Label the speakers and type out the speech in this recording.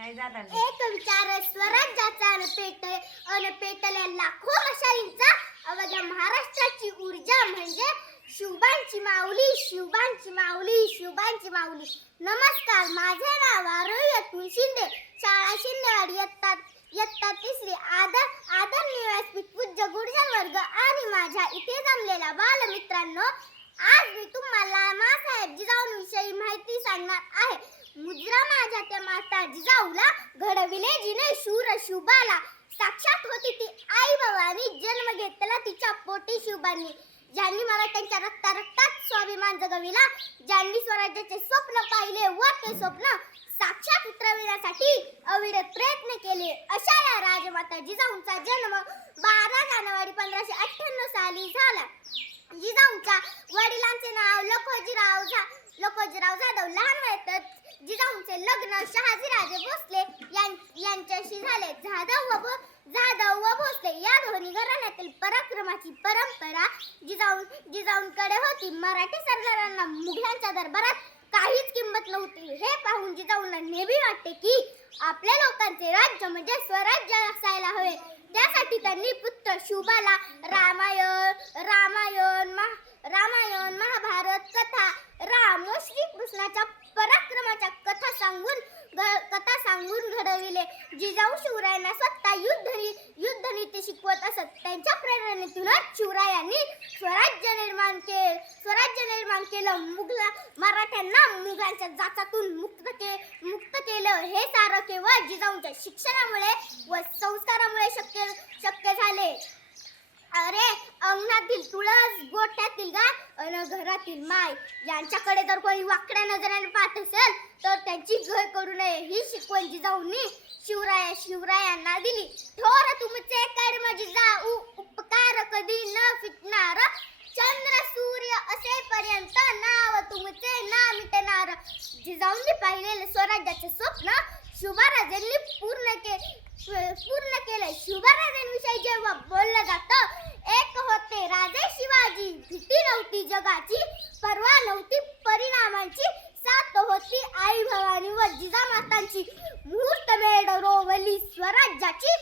Speaker 1: नाही तुमच्या
Speaker 2: एक विचार स्वराज्याचा अनपेट अनपेटल्या लाखो अवघ्या महाराष्ट्राची ऊर्जा म्हणजे शिवबांची माऊली शिवबांची माऊली शिवबांची माऊली. नमस्कार माझे नाव आरोग्य अतुल शिंदे. शाळा शिंदेवाडी इयत्ता इयत्ता तिसरी आदर आदरणीय व्यासपीठ पूज्य गुरुजन वर्ग. आणि माझ्या इथे जमलेल्या बालमित्रांनो आज मी तुम्हाला मासाहेब जिजाऊंविषयी माहिती सांगणार आहे. मुद्रा माझ्या त्या माता जिजाऊला घडविले जिने शूर शुभाला. साक्षात होती ती आई बाबांनी जन्म घेतला तिच्या पोटी शिवबांनी ज्यांनी मला त्यांच्या रक्ता रक्तात स्वाभिमान जगविला ज्यांनी स्वराज्याचे स्वप्न पाहिले व ते स्वप्न साक्षात उतरविण्यासाठी अविरत प्रयत्न केले. अशा या राजमाता जिजाऊंचा जन्म बारा जानेवारी पंधराशे अठ्ठ्याण्णव साली झाला. जिजाऊंच्या वडिलांचे नाव लखोजीराव झा लखोजीराव जाधव लहान वयातच जिजाऊंचे लग्न शहाजीराजे भोसले यां- यांच्याशी झाले. जाधव व जाधव व भोसले या दोन्ही घराण्यातील पराक्रमाची परंपरा जिजाऊ जिजाऊंकडे होती. मराठी सरदारांना मुघलांच्या दरबारात काहीच किंमत नव्हती. हे पाहून जिजाऊंना नेहमी वाटते की आपल्या लोकांचे राज्य म्हणजे स्वराज्य असायला हवे. त्यासाठी त्यांनी पुत्र शुभाला रामायण रामायण महा रामायण महाभारत कथा घडविले. जिजाऊ शिवरायांना स्वतः युद्ध युद्ध नीती शिकवत असत. त्यांच्या प्रेरणेतूनच शिवरायांनी स्वराज्य निर्माण केले स्वराज्य निर्माण केलं. मुघला मराठ्यांना मुघलांच्या जाचातून मुक्त के मुक्त केलं. हे सारं केवळ जिजाऊंच्या शिक्षणामुळे व संस्कारामुळे शक्य शक्य झाले. अरे अंगणातील तुळस गोठ्यातील गाय अन घरातील माय यांच्याकडे जर कोणी वाकड्या नजरेने पाहत असेल तर त्यांची घर करू नये. ही शिकवण जिजाऊंनी शिवराया शिवरायांना दिली. थोर तुमचे कर्म जिजाऊ उपकार कधी न फिटणार. चंद्र सूर्य असेपर्यंत नाव तुमचे ना मिटणार. जिजाऊंनी पाहिलेले स्वराज्याचे स्वप्न शुभाराजांनी पूर्ण के पूर्ण केले. शुभाराजांविषयी जेव्हा बोललं जातं स्वराज्याची